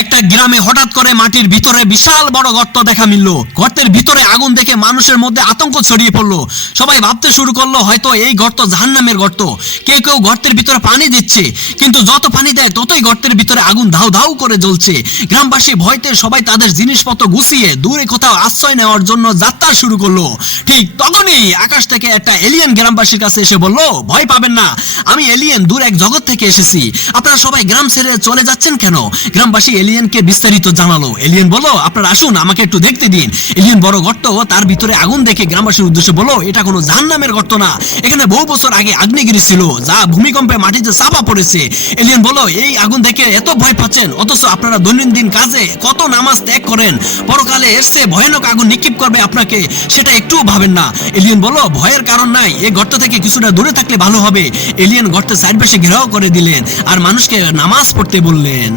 একটা গ্রামে হঠাৎ করে মাটির ভিতরে বিশাল বড় গর্ত দেখা মিলল। গর্তের ভিতরে আগুন দেখে মানুষের মধ্যে আতঙ্ক ছড়িয়ে পড়লো। সবাই ভাবতে শুরু করলো হয়তো এই গর্ত জাহান্নামের গর্ত। কেউ কেউ গর্তের ভিতরে পানি দিচ্ছে, কিন্তু যত পানি দেয় ততই গর্তের ভিতরে আগুন ধাউ ধাউ করে জ্বলছে। গ্রামবাসী ভয়তে সবাই তাদের জিনিসপত্র গুছিয়ে দূরে কোথাও আশ্রয় নেওয়ার জন্য যাত্রা শুরু করলো। ঠিক তখনই আকাশ থেকে একটা এলিয়েন গ্রামবাসীর কাছে এসে বলল, ভয় পাবেন না, আমি এলিয়েন দূর এক জগৎ থেকে এসেছি। আপনারা সবাই গ্রাম ছেড়ে চলে যাচ্ছেন কেন? গ্রামবাসী এলিয়েনকে বিস্তারিত জানালো। এলিয়েন বলল, আপনারা আসুন, আমাকে একটু দেখতে দিন। এলিয়েন বড় গর্ত, তার ভিতরে আগুন দেখে গ্রামবাসীর উদ্দেশ্যে বলল, এটা কোনো জাহান্নামের গর্ত না, এখানে বহু বছর আগে আগ্নেয়গিরি ছিল, যা ভূমিকম্পে মাটিতে চাপা পড়েছে। এলিয়েন বলল, এই আগুন দেখে এত ভয় পাচ্ছেন, অথচ আপনারা দৈনন্দিন কাজে কত নামাজ ত্যাগ করেন, পরকালে এসে ভয়ানক আগুন নিক্ষেপ করবে আপনাকে, সেটা একটুও ভাবেন না। এলিয়েন বলল, ভয়ের কারণ নাই, এই গর্ত থেকে কিছুটা দূরে থাকলে ভালো হবে। এলিয়েন গর্তের চারপাশে ঘেরাও করে দিলেন আর মানুষকে নামাজ পড়তে বললেন।